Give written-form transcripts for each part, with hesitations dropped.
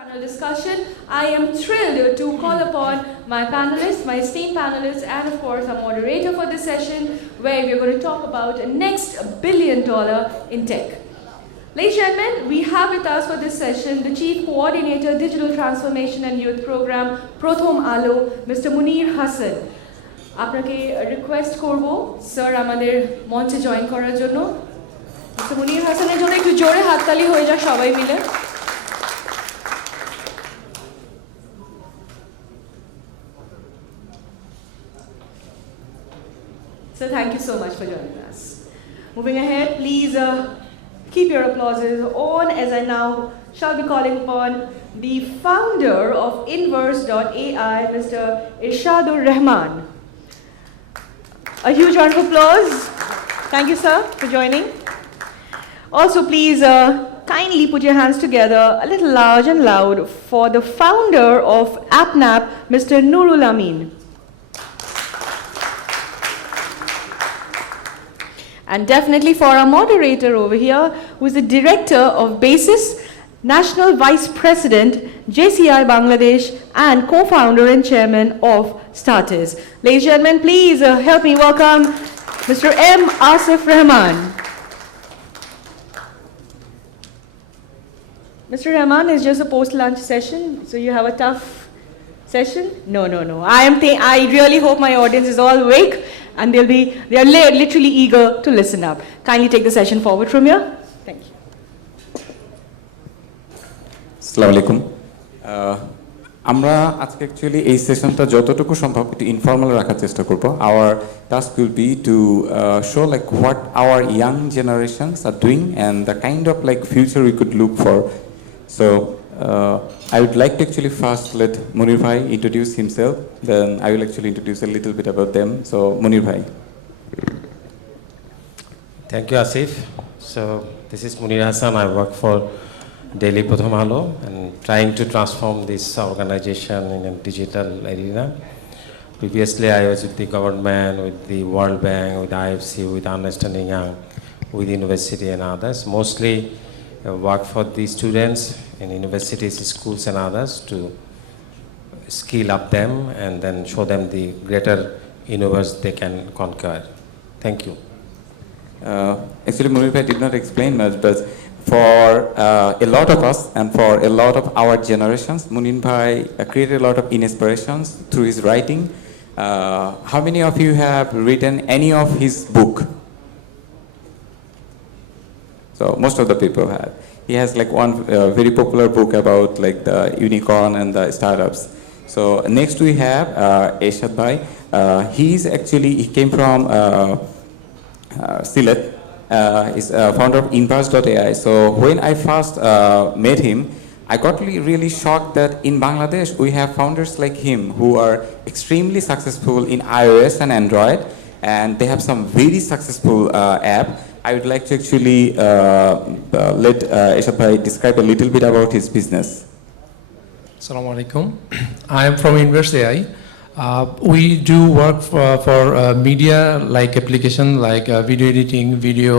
Panel discussion. I am thrilled to call upon my panelists, my esteemed panelists, and of course our moderator for this session, where we are going to talk about next $1 billion in tech. Ladies and gentlemen, we have with us for this session the Chief Coordinator, Digital Transformation and Youth Program, Prothom Alo, Mr. Munir Hassan. আপনাকে request করব sir আমাদের মঞ্চে join করার জন্য। Mister মুনির হাসানের জন্য একটু জোরে হাততালি হয়ে যায় সবাই মিলে। So thank you so much for joining us. Moving ahead, please keep your applauses on as I now shall be calling upon the founder of Inverse.ai, Mr. Irshadur Rahman. A huge round of applause. Thank you, sir, for joining. Also, please kindly put your hands together a little large and loud for the founder of AppNap, Mr. Nurul Amin. And definitely for our moderator over here, who is the director of BASIS, National Vice President, JCI Bangladesh, and co-founder and chairman of Starters. Ladies and gentlemen, please help me welcome Mr. M. Asif Rahman. Mr. Rahman is just a post-lunch session, so you have a tough session? No. I really hope my audience is all awake and they are literally eager to listen up. Kindly take the session forward from here. Thank you. Assalamu alaikum. আমরা আজকে actually এই সেশনটা যতটুকু সম্ভব একটু informal রাখার চেষ্টা করব। Our task will be to show like what our young generations are doing and the kind of like future we could look for. So I would like to actually first let Munir Bhai introduce himself, then I will actually introduce a little bit about them. So Munir Bhai. Thank you, Asif. So this is Munir Hassan. I work for Daily Prothom Alo and trying to transform this organization in a digital arena. Previously, I was with the government, with the World Bank, with IFC, with Understanding Young, with university and others. Mostly work for the students in universities, schools and others to skill up them and then show them the greater universe they can conquer. Thank you. Actually, Munir Bhai did not explain much, but for a lot of us and for a lot of our generations, Munir Bhai created a lot of inspirations through his writing. How many of you have written any of his book? So most of the people have. He has like one very popular book about like the unicorn and the startups. So next we have Eshad Bhai. He came from Sylhet. Is founder of Inverse.ai. So when I first met him, I got really shocked that in Bangladesh we have founders like him who are extremely successful in iOS and Android, and they have some very successful app. I would like to actually let Eshad Bhai describe a little bit about his business. Assalamu alaikum. I am from Inverse.ai. We do work for media like application like video editing, video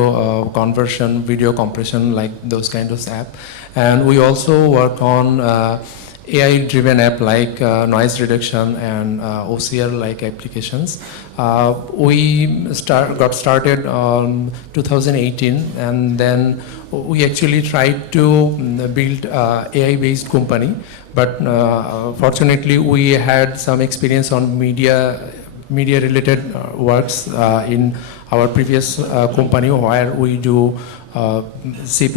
conversion, video compression, like those kind of app. And we also work on AI driven app like noise reduction and OCR like applications. We got started on 2018 and then we actually tried to build AI based company. But fortunately, we had some experience on media-related works in our previous company, where we do C++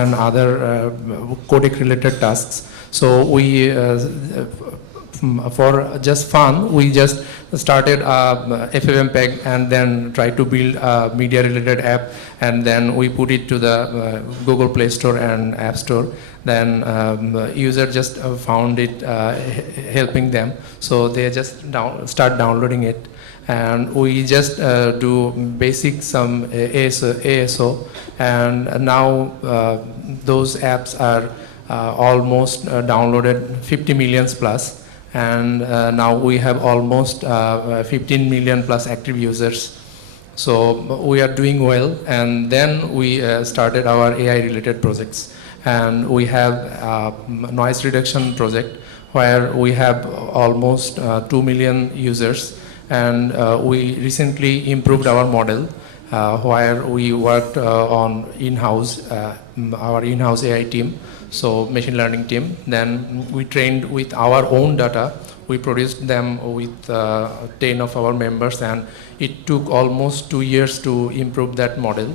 and other codec-related tasks. So we, for just fun, we just started FFmpeg and then tried to build a media-related app, and then we put it to the Google Play Store and App Store. Then user just found it helping them, so they just start downloading it, and we just do basic some ASO, and now those apps are almost downloaded 50 million plus, and now we have almost 15 million plus active users. So we are doing well, and then we started our AI-related projects. And we have a noise reduction project where we have almost 2 million users. And we recently improved our model where we worked on our in-house AI team, so machine learning team. Then we trained with our own data. We produced them with 10 of our members, and it took almost 2 years to improve that model.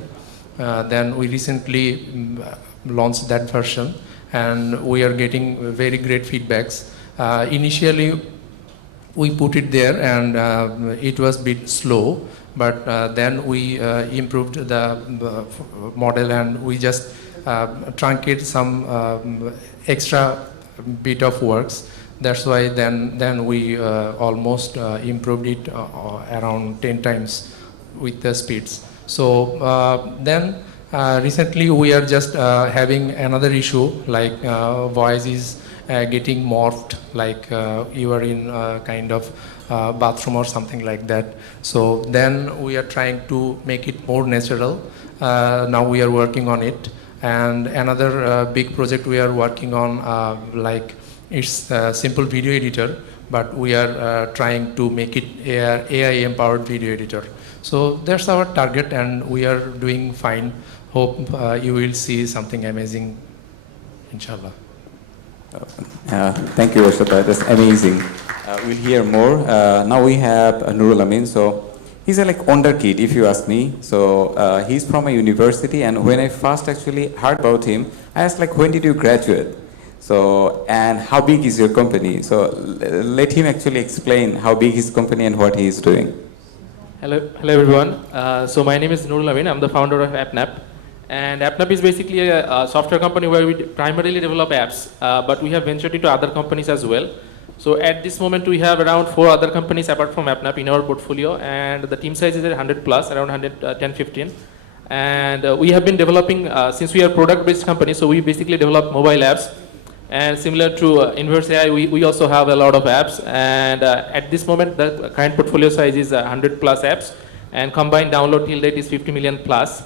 Then we recently launched that version, and we are getting very great feedbacks. Initially, we put it there, and it was a bit slow, but then we improved the model, and we just truncated some extra bit of works. That's why then we almost improved it around 10 times with the speeds. So then recently we are just having another issue, like voice is getting morphed, like you are in kind of bathroom or something like that. So then we are trying to make it more natural. Now we are working on it. And another big project we are working on, like it's a simple video editor, but we are trying to make it AI-empowered video editor. So that's our target, and we are doing fine. Hope you will see something amazing, inshallah. Thank you, Rashada. That's amazing. We'll hear more. Now we have Nurul Amin. So he's a wonder kid, if you ask me. So he's from a university, and when I first actually heard about him, I asked when did you graduate? So, and how big is your company? So let him actually explain how big his company and what he is doing. Hello everyone. So my name is Nurul Amin. I'm the founder of AppNap. And AppNap is basically a software company where we primarily develop apps, but we have ventured into other companies as well. So at this moment, we have around 4 other companies apart from AppNap in our portfolio, and the team size is at 100 plus, around 110, 15. And we have been developing, since we are product-based company, so we basically develop mobile apps. And similar to Inverse AI, we also have a lot of apps. And at this moment, the current portfolio size is 100 plus apps, and combined download till date is 50 million plus.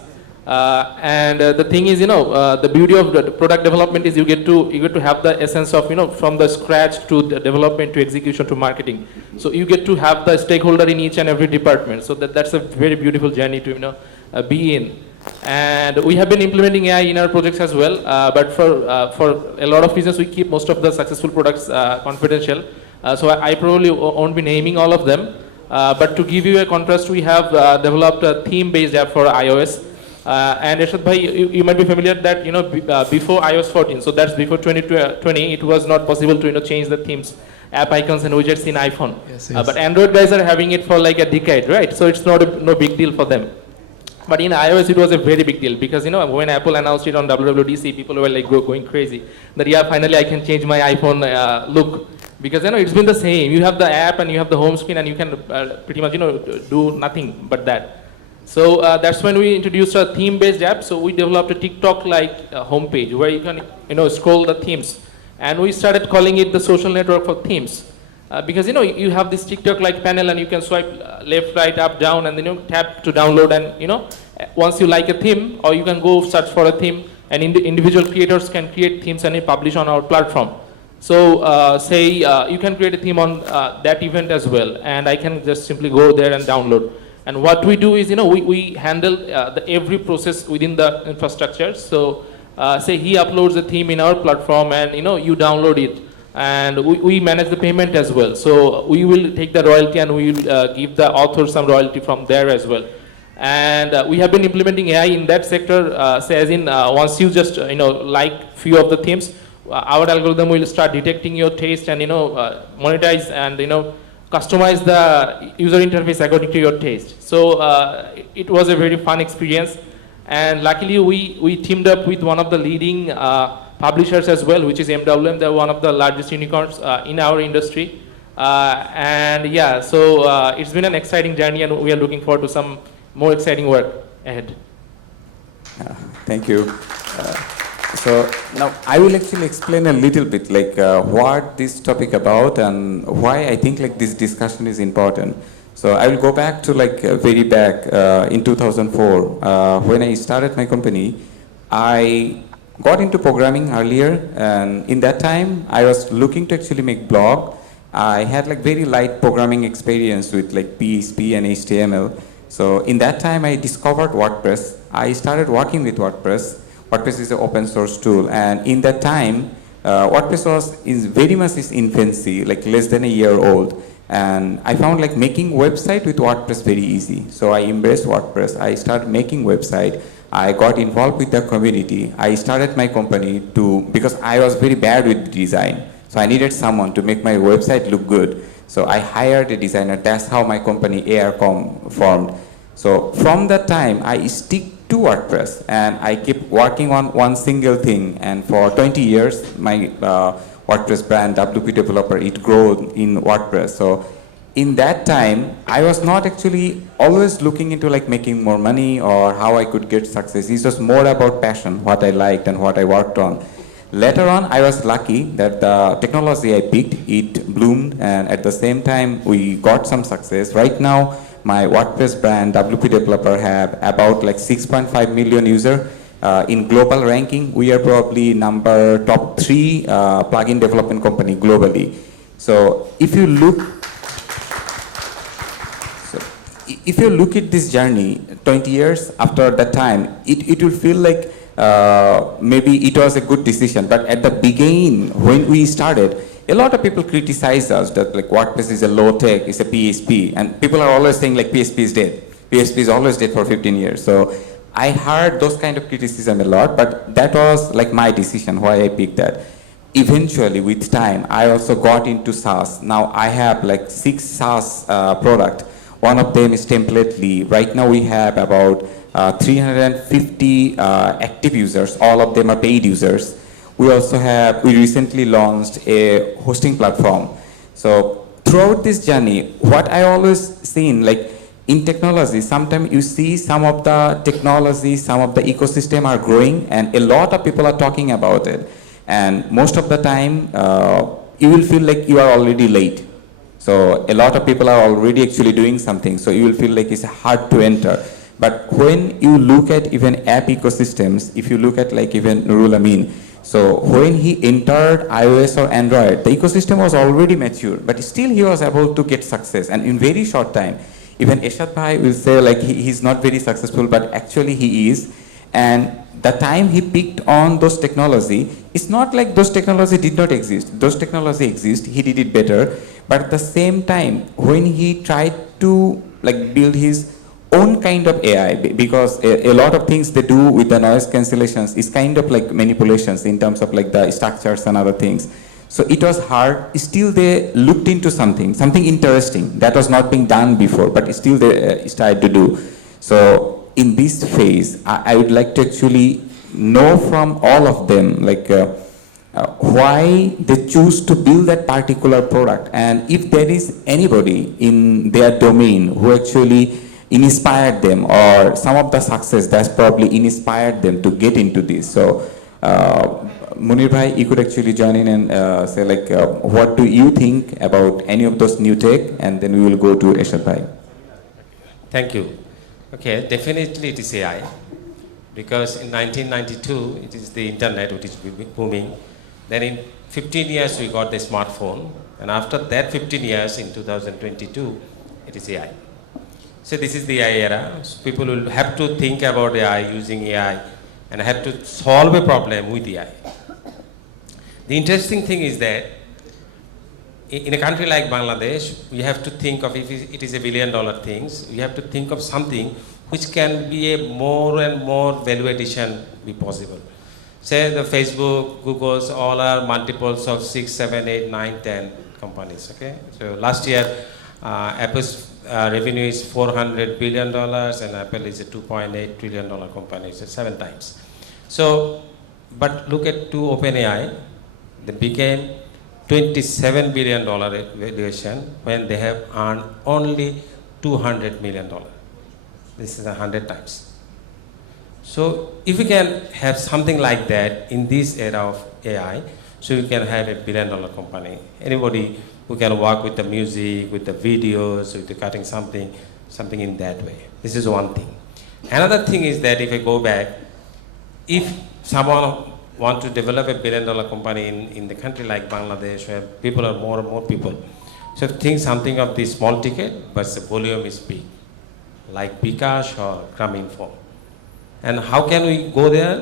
And the thing is, the beauty of the product development is you get to have the essence of, from the scratch to the development to execution to marketing. So you get to have the stakeholder in each and every department. So that's a very beautiful journey to, be in. And we have been implementing AI in our projects as well. But for a lot of reasons, we keep most of the successful products confidential. So I probably won't be naming all of them. But to give you a contrast, we have developed a theme-based app for iOS. And Ershad bhai, you might be familiar that before iOS 14, so that's before 2020, it was not possible to change the themes, app icons and widgets in iPhone. Yes, yes. But Android guys are having it for like a decade, right? So it's not no big deal for them. But in iOS, it was a very big deal because when Apple announced it on WWDC, people were like going crazy. That finally I can change my iPhone look, because it's been the same. You have the app and you have the home screen, and you can pretty much do nothing but that. So that's when we introduced a theme-based app. So we developed a TikTok-like homepage where you can scroll the themes, and we started calling it the social network for themes. Because you have this TikTok-like panel, and you can swipe left, right, up, down, and then tap to download. And once you like a theme, or you can go search for a theme, and individual creators can create themes and publish on our platform. So say you can create a theme on that event as well, and I can just simply go there and download. And what we do is we handle every process within the infrastructure. So say he uploads a theme in our platform, and you download it. And we manage the payment as well. So we will take the royalty, and we will give the author some royalty from there as well. And we have been implementing AI in that sector, say as in once you just like few of the themes, our algorithm will start detecting your taste and monetize and customize the user interface according to your taste. So it was a very fun experience. And luckily we teamed up with one of the leading publishers as well, which is MWM. They're one of the largest unicorns in our industry. And yeah, so it's been an exciting journey, and we are looking forward to some more exciting work ahead. Thank you. So now I will actually explain a little bit what this topic about and why I think this discussion is important. So I will go back to like very back in 2004 when I started my company. I got into programming earlier, and in that time I was looking to actually make blog. I had like very light programming experience with like PHP and HTML. So in that time I discovered WordPress. I started working with WordPress. WordPress is an open source tool, and in that time WordPress was very much its infancy, like less than a year old. And I found like making website with WordPress very easy. So I embraced WordPress. I started making website. I got involved with the community. I started my company because I was very bad with design. So I needed someone to make my website look good. So I hired a designer. That's how my company ARCom formed. So from that time, I stick to WordPress and I keep working on one single thing. And for 20 years, my WordPress brand, WP Developer, it grew in WordPress. So in that time, I was not actually always looking into like making more money or how I could get success. It's just more about passion, what I liked and what I worked on. Later on, I was lucky that the technology I picked, it bloomed, and at the same time, we got some success. Right now, my WordPress brand, WP Developer, have about like 6.5 million users. In global ranking, we are probably top 3 plugin development company globally. So if you look at this journey, 20 years after that time, it will feel like maybe it was a good decision. But at the beginning, when we started, a lot of people criticize us that like WordPress is a low tech, it's a PHP, and people are always saying like PHP is dead. PHP is always dead for 15 years. So I heard those kind of criticism a lot, but that was like my decision why I picked that. Eventually, with time, I also got into SaaS. Now I have like 6 SaaS product. One of them is Templately. Right now we have about 350 active users. All of them are paid users. We recently launched a hosting platform. So throughout this journey, what I always seen, like in technology, sometimes you see some of the technology, some of the ecosystem are growing, and a lot of people are talking about it. And most of the time, you will feel like you are already late. So a lot of people are already actually doing something, so you will feel like it's hard to enter. But when you look at even app ecosystems, if you look at like even Nurul Amin, so when he entered iOS or Android, the ecosystem was already mature, but still he was able to get success, and in very short time. Even Eshad Bhai will say like he's not very successful, but actually he is. And the time he picked on those technology, it's not like those technology did not exist. Those technology exist, he did it better. But at the same time, when he tried to like build his own kind of AI, because a lot of things they do with the noise cancellations is kind of like manipulations in terms of like the structures and other things. So it was hard. Still they looked into something interesting that was not being done before, but still they started to do. So in this phase, I would like to actually know from all of them, like why they choose to build that particular product, and if there is anybody in their domain who actually inspired them, or some of the success that's probably inspired them to get into this. So Munir Bhai, you could actually join in and say like, what do you think about any of those new tech, and then we will go to Eshad Bhai. Thank you. Okay, definitely it is AI, because in 1992 it is the internet which is booming. Then in 15 years we got the smartphone, and after that 15 years in 2022 it is AI. So this is the AI era. So people will have to think about AI, using AI, and have to solve a problem with AI. The interesting thing is that in a country like Bangladesh, we have to think of, if it is $1 billion things, we have to think of something which can be a more and more value addition be possible. Say the Facebook, Google's, all are multiples of 6, 7, 8, 9, 10 companies, okay? So last year, Apple's revenue is $400 billion, and Apple is a $2.8 trillion company, so 7 times. So, but look at OpenAI, they became $27 billion valuation when they have earned only $200 million. This is 100 times. So if we can have something like that in this era of AI, So you can have $1 billion company. Anybody who can work with the music, with the videos, with the cutting something in that way. This is one thing. Another thing is that if I go back, if someone want to develop $1 billion company in the country like Bangladesh, where people are more and more people, so think something of the small ticket, but the volume is big, like Bikash or Grameenphone. And how can we go there?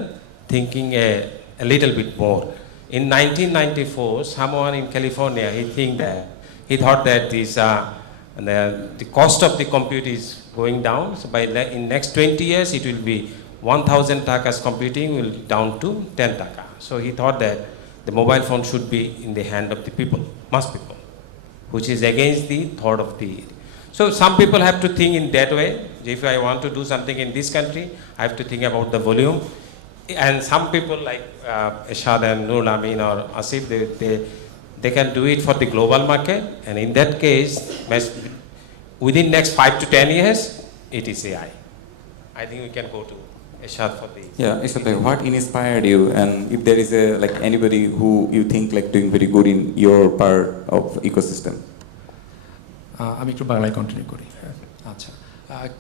Thinking a little bit more. In 1994, someone in California, he thought that the cost of the compute is going down. So in next 20 years, it will be 1,000 takas computing will down to 10 taka. So he thought that the mobile phone should be in the hand of the people, mass people, which is against the thought of the. So some people have to think in that way. If I want to do something in this country, I have to think about the volume. And some people like Eshad and Nurul Amin or Asif, they can do it for the global market. And in that case, within next 5 to 10 years, it is AI. I think we can go to Eshad for the. Yeah, Eshad, what inspired you? And if there is anybody who you think like doing very good in your part of ecosystem? আমি একটু বাংলায় continue করি। আচ্ছা,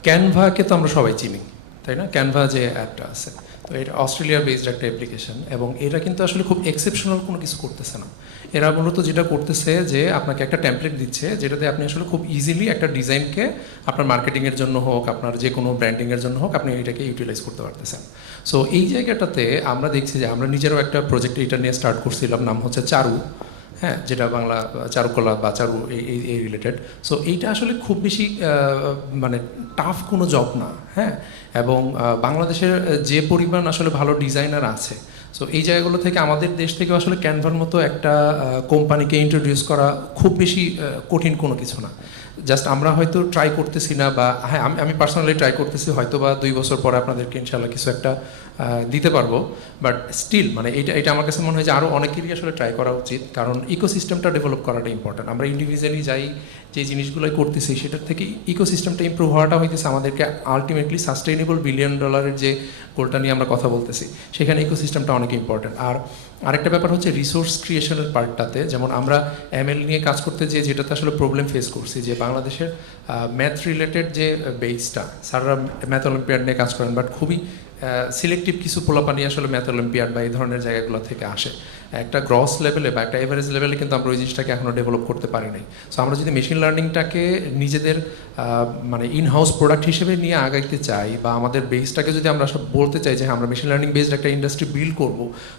ক্যানভাকে তো আমরা সবাই চিনি, তাই না? ক্যানভা যে অ্যাপটা আছে, তো এটা অস্ট্রেলিয়া বেসড একটা অ্যাপ্লিকেশন, এবং এরা কিন্তু আসলে খুব এক্সেপশনাল কোনো কিছু করতেছে না। এরা মূলত যেটা করতেছে যে আপনাকে একটা টেমপ্লেট দিচ্ছে, যেটাতে আপনি আসলে খুব ইজিলি একটা ডিজাইনকে আপনার মার্কেটিংয়ের জন্য হোক, আপনার যে কোনো ব্র্যান্ডিংয়ের জন্য হোক, আপনি এটাকে ইউটিলাইজ করতে পারতেছেন। সো এই জায়গাটাতে আমরা দেখছি যে আমরা নিজেরাও একটা প্রজেক্ট এটা নিয়ে স্টার্ট করছিলাম, নাম হচ্ছে চারু, হ্যাঁ, যেটা বাংলা চারুকলা বা চারু এই রিলেটেড। সো এইটা আসলে খুব বেশি মানে টাফ কোনো জব না, হ্যাঁ, এবং বাংলাদেশের যে পরিমাণ আসলে ভালো ডিজাইনার আছে, সো এই জায়গাগুলো থেকে আমাদের দেশ থেকে আসলে ক্যানভার মতো একটা কোম্পানিকে ইন্ট্রোডিউস করা খুব বেশি কঠিন কোনো কিছু না। জাস্ট আমরা হয়তো ট্রাই করতেছি না, বা হ্যাঁ আমি পার্সোনালি ট্রাই করতেছি, হয়তো বা 2 বছর পরে আপনাদেরকে ইনশাল্লাহ কিছু একটা দিতে পারবো। বাট স্টিল মানে এটা আমার কাছে মনে হয় যে আরও অনেকেরই আসলে ট্রাই করা উচিত, কারণ ইকোসিস্টেমটা ডেভেলপ করাটা ইম্পর্টেন্ট। আমরা ইন্ডিভিজুয়ালি যাই যে জিনিসগুলোই করতেছি, সেটার থেকে ইকোসিস্টেমটা ইম্প্রুভ হওয়াটা হইতেছে আমাদেরকে আলটিমেটলি সাস্টেইনেবল $1 বিলিয়ন যে গোলটা নিয়ে আমরা কথা বলতেছি, সেখানে ইকোসিস্টেমটা অনেক ইম্পর্টেন্ট। আর আরেকটা ব্যাপার হচ্ছে রিসোর্স ক্রিয়েশনের পার্টটাতে, যেমন আমরা ML নিয়ে কাজ করতে যেটাতে আসলে প্রবলেম ফেস করছি, যে বাংলাদেশের ম্যাথ রিলেটেড যে বেসটা, স্যাররা ম্যাথ অলিম্পিয়াড নিয়ে কাজ করেন, বাট খুবই সিলেক্টিভ কিছু পোলাপানি আসলে ম্যাথ অলিম্পিয়াড বা এই ধরনের জায়গাগুলো থেকে আসে। একটা গ্রস লেভেলে বা একটা এভারেজ লেভেলে কিন্তু আমরা ওই জিনিসটাকে এখনও ডেভেলপ করতে পারি নাই। সো আমরা যদি মেশিন লার্নিংটাকে নিজেদের মানে ইন হাউস প্রোডাক্ট হিসেবে নিয়ে আগাইতে চাই, বা আমাদের বেসটাকে যদি আমরা সব বলতে চাই যে হ্যাঁ আমরা মেশিন লার্নিং বেসড একটা ইন্ডাস্ট্রি বিল্ড করব,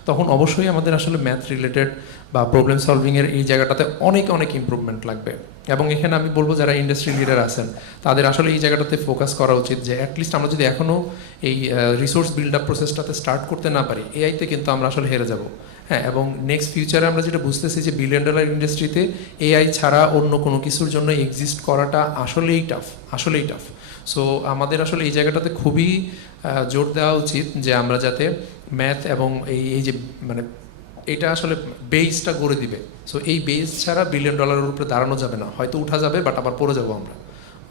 তখন অবশ্যই আমাদের আসলে ম্যাথ রিলেটেড বা প্রবলেম সলভিংয়ের এই জায়গাটাতে অনেক ইমপ্রুভমেন্ট লাগবে। এবং এখানে আমি বলবো যারা ইন্ডাস্ট্রি লিডার আছেন, তাদের আসলে এই জায়গাটাতে ফোকাস করা উচিত, যে অ্যাটলিস্ট আমরা যদি এখনও এই রিসোর্স বিল্ড আপ প্রসেসটাতে স্টার্ট করতে না পারি, এআইতে কিন্তু আমরা আসলে হেরে যাব। হ্যাঁ, এবং নেক্সট ফিউচারে আমরা যেটা বুঝতেছি যে $1 বিলিয়ন ইন্ডাস্ট্রিতে এআই ছাড়া অন্য কোনো কিছুর জন্য এক্সিস্ট করাটা আসলেই টাফ। সো আমাদের আসলে এই জায়গাটাতে খুবই জোর দেওয়া উচিত যে আমরা যাতে ম্যাথ এবং এই যে মানে এটা আসলে বেসটা গড়ে দিবে। সো এই বেস ছাড়া $1 বিলিয়ন উপরে দাঁড়ানো যাবে না, হয়তো উঠা যাবে বাট আবার পড়ে যাবো আমরা।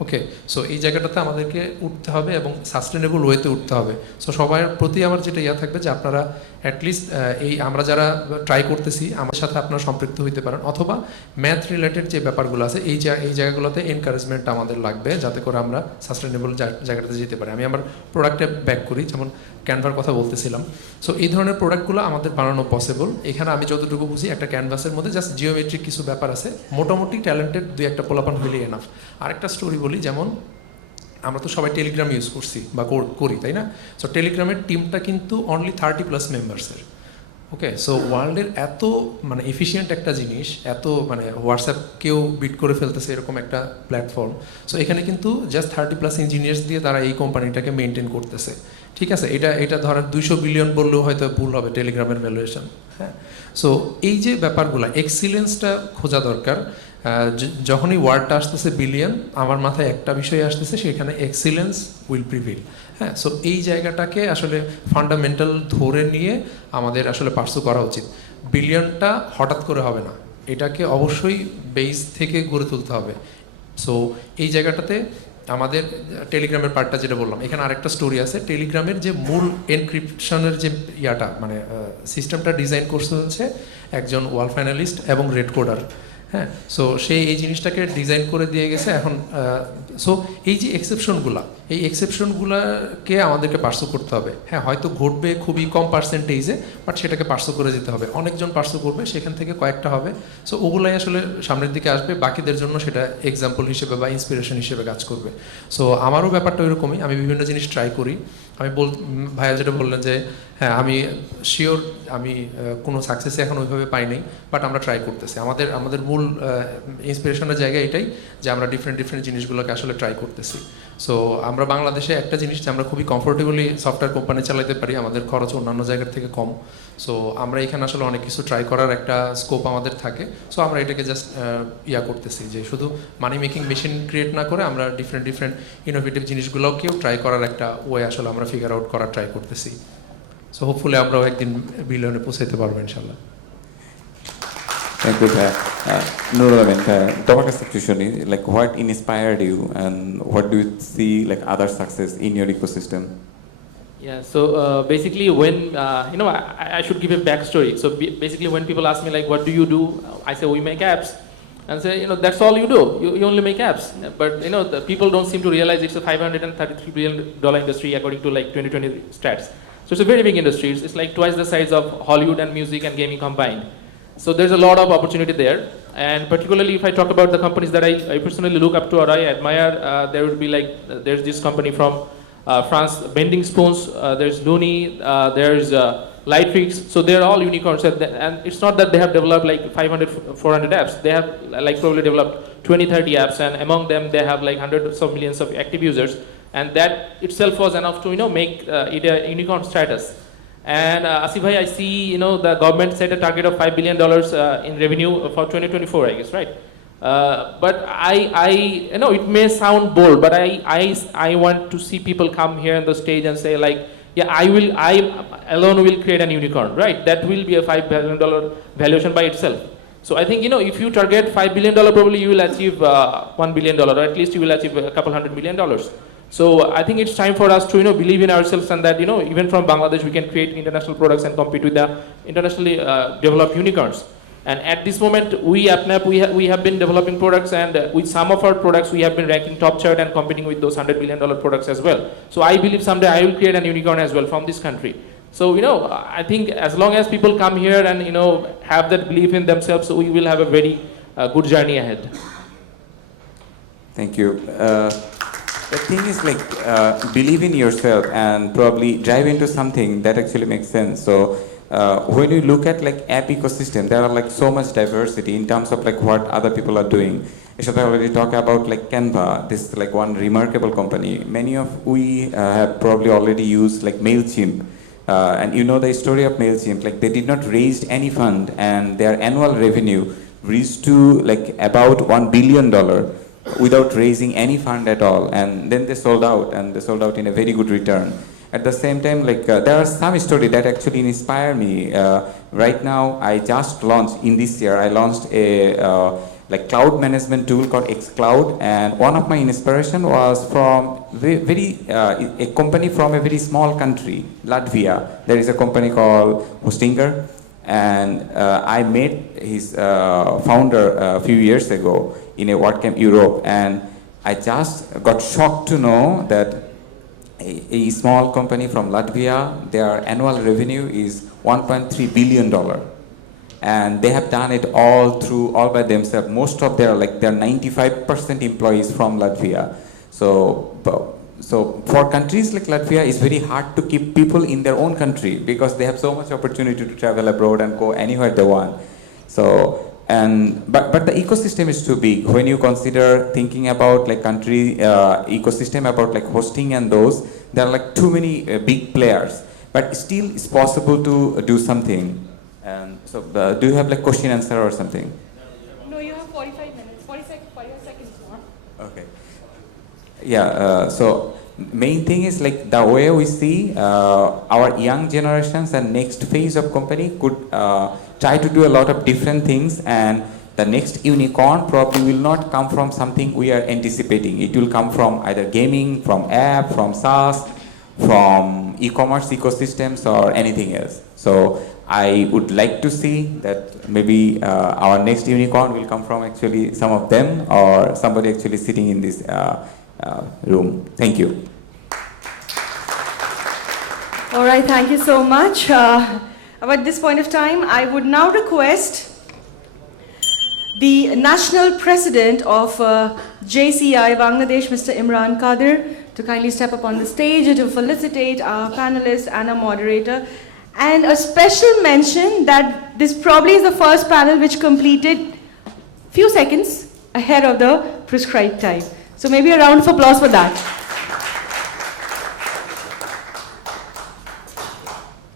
ওকে, সো এই জায়গাটাতে আমাদেরকে উঠতে হবে এবং সাস্টেনেবল ওয়েতে উঠতে হবে। সো সবার প্রতি আমার যেটা থাকবে যে আপনারা অ্যাটলিস্ট এই আমরা যারা ট্রাই করতেছি আমার সাথে আপনারা সম্পৃক্ত হইতে পারেন, অথবা ম্যাথ রিলেটেড যে ব্যাপারগুলো আছে এই জায়গাগুলোতে এনকারেজমেন্ট আমাদের লাগবে, যাতে করে আমরা সাস্টেনেবল জায়গাটাতে যেতে পারি। আমি আমার প্রোডাক্টে ব্যাক করি, যেমন ক্যানভার কথা বলতেছিলাম। সো এই ধরনের প্রোডাক্টগুলো আমাদের বানানো পসিবল। এখানে আমি যতটুকু বুঝি একটা ক্যানভাসের মধ্যে জাস্ট জিওমেট্রিক কিছু ব্যাপার আছে, মোটামুটি ট্যালেন্টেড 2-1টা পোলাপান হইলেই এনাফ। আরেকটা স্টোরি বলি, যেমন আমরা তো সবাই টেলিগ্রাম ইউজ করছি বা করি, তাই না? সো টেলিগ্রামের টিমটা কিন্তু অনলি 30+ মেম্বার্সের। ওকে, সো ওয়ার্ল্ডের এত মানে এফিশিয়েন্ট একটা জিনিস, এত মানে হোয়াটসঅ্যাপকেও বিট করে ফেলতেছে এরকম একটা প্ল্যাটফর্ম। সো এখানে কিন্তু জাস্ট 30+ ইঞ্জিনিয়ার্স দিয়ে তারা এই কোম্পানিটাকে মেনটেন করতেছে। ঠিক আছে, এটা ধরেন 200 বিলিয়ন বললেও হয়তো ভুল হবে টেলিগ্রামের ভ্যালুয়েশন। হ্যাঁ, সো এই যে ব্যাপারগুলো এক্সিলেন্সটা খোঁজা দরকার। যখনই ওয়ার্ডটা আসতেছে বিলিয়ন, আমার মাথায় একটা বিষয় আসতেছে, সেখানে এক্সিলেন্স উইল প্রিভিল। হ্যাঁ, সো এই জায়গাটাকে আসলে ফান্ডামেন্টাল ধরে নিয়ে আমাদের আসলে পার্সু করা উচিত। বিলিয়নটা হঠাৎ করে হবে না, এটাকে অবশ্যই বেস থেকে গড়ে তুলতে হবে। সো এই জায়গাটাতে আমাদের টেলিগ্রামের পার্টটা যেটা বললাম, এখানে আরেকটা স্টোরি আছে। টেলিগ্রামের যে মূল এনক্রিপশনের যে ইয়াটা মানে সিস্টেমটা ডিজাইন করছে হচ্ছে একজন ওয়াল ফাইনালিস্ট এবং রেড কোডার। হ্যাঁ, সো সেই এই জিনিসটাকে ডিজাইন করে দিয়ে গেছে। এখন সো এই যে এক্সেপশনগুলো, এই এক্সেপশনগুলোকে আমাদেরকে পার্সু করতে হবে। হ্যাঁ, হয়তো ঘটবে খুবই কম পার্সেন্টেজে, বাট সেটাকে পার্সু করে যেতে হবে। অনেকজন পার্সু করবে, সেখান থেকে কয়েকটা হবে। সো ওগুলাই আসলে সামনের দিকে আসবে, বাকিদের জন্য সেটা এক্সাম্পল হিসেবে বা ইন্সপিরেশন হিসেবে কাজ করবে। সো আমারও ব্যাপারটা ওইরকমই, আমি বিভিন্ন জিনিস ট্রাই করি। আমি ভাইয়া যেটা বললেন যে হ্যাঁ, আমি শিওর আমি কোনো সাকসেসে এখন ওইভাবে পাই নাই, বাট আমরা ট্রাই করতেছি। আমাদের মূল ইন্সপিরেশনের জায়গা এটাই যে আমরা ডিফারেন্ট জিনিসগুলোকে আসলে ট্রাই করতেছি। সো আমরা বাংলাদেশে একটা জিনিস যে আমরা খুবই কমফোর্টেবলি সফটওয়্যার কোম্পানি চালাতে পারি, আমাদের খরচ অন্যান্য জায়গার থেকে কম। সো আমরা এখানে আসলে অনেক কিছু ট্রাই করার একটা স্কোপ আমাদের থাকে। সো আমরা এটাকে জাস্ট করতেছি যে শুধু মানি মেকিং মেশিন ক্রিয়েট না করে আমরা ডিফারেন্ট ইনোভেটিভ জিনিসগুলোকেও ট্রাই করার একটা ওয়ে আসলে আমরা ফিগার আউট করার ট্রাই করতেছি। সো হোপফুলি আমরাও একদিন বিলিয়নে পৌঁছাতে পারবো ইনশাল্লাহ। Thank you, Bhai. Nurul Amin, তোমার কাছে একটু শুনি, like what inspired you and what do you see like other success in your ecosystem? Yeah, so basically when, I should give a backstory. So basically when people ask me like, what do you do? I say, we make apps. And say, that's all you do. You only make apps. But, the people don't seem to realize it's a $533 billion industry according to like 2020 stats. So it's a very big industry. It's like twice the size of Hollywood and music and gaming combined. So there's a lot of opportunity there. And particularly if I talk about the companies that I personally look up to or I admire, there would be like, there's this company from France, Bending Spoons, there's Looney, there's Lightrix. So they're all unicorns. And it's not that they have developed like 500, 400 apps. They have like probably developed 20, 30 apps. And among them, they have like hundreds of millions of active users. And that itself was enough to, make it a unicorn status. And Asif bhai, I see, the government set a target of $5 billion in revenue for 2024, I guess, right? But it may sound bold, but I want to see people come here on the stage and say like, yeah, I alone will create an unicorn, right? That will be a $5 billion valuation by itself. So I think, if you target $5 billion, probably you will achieve $1 billion, or at least you will achieve a couple $100 million. So I think it's time for us to, believe in ourselves, and that, even from Bangladesh, we can create international products and compete with the internationally developed unicorns. And at this moment, we AppNap, we have been developing products, and with some of our products, we have been ranking top chart and competing with those $100 billion products as well. So I believe someday I will create an unicorn as well from this country. So, I think as long as people come here and, have that belief in themselves, so we will have a very good journey ahead. Thank you. The thing is like believe in yourself and probably drive into something that actually makes sense. So when you look at like app ecosystem, there are like so much diversity in terms of like what other people are doing. I should already talk about like Canva. This is like one remarkable company. Many of we have probably already used like MailChimp. And the story of MailChimp, like they did not raise any fund and their annual revenue reached to like about $1 billion without raising any fund at all. And then they sold out, and they sold out in a very good return. At the same time, like there are some stories that actually inspire me. Right now, I just launched, in this year, I launched a like cloud management tool called xCloud, and one of my inspiration was from a company from a very small country, Latvia. There is a company called Hostinger, and I met his founder a few years ago in a WordCamp Europe, and I just got shocked to know that a small company from Latvia, their annual revenue is $1.3 billion. And they have done it all by themselves. Most of their 95% employees from Latvia. So for countries like Latvia, it's very hard to keep people in their own country because they have so much opportunity to travel abroad and go anywhere they want. But the ecosystem is too big. When you consider thinking about like country ecosystem, about like hosting and those, there are like too many big players. But still, it's possible to do something. And so, do you have like question answer or something? No, you have 45 minutes, 45 seconds more. Okay. Yeah. So main thing is like the way we see our young generations and next phase of company could try to do a lot of different things and the next unicorn probably will not come from something we are anticipating. It will come from either gaming, from app, from SaaS, from e-commerce ecosystems or anything else. So I would like to see that maybe our next unicorn will come from actually some of them or somebody actually sitting in this room. Thank you. All right, thank you so much. At this point of time, I would now request the National President of JCI Bangladesh, Mr. Imran Kadir, to kindly step up on the stage and to felicitate our panelists and our moderator. And a special mention that this probably is the first panel which completed few seconds ahead of the prescribed time. So maybe a round of applause for that.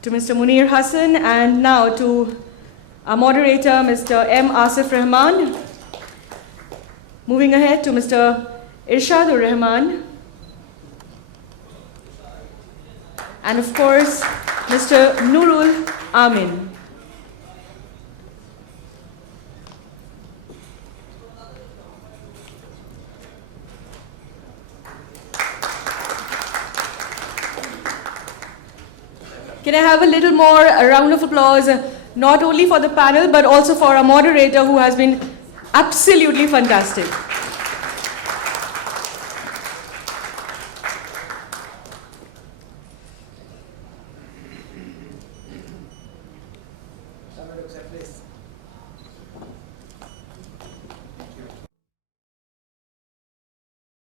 To Mr. Munir Hassan, and now to our moderator, Mr. M. Asif Rahman. Moving ahead to Mr. Irshadur Rahman. And of course, Mr. Nurul Amin. Can I have a little more round of applause, not only for the panel, but also for our moderator who has been absolutely fantastic.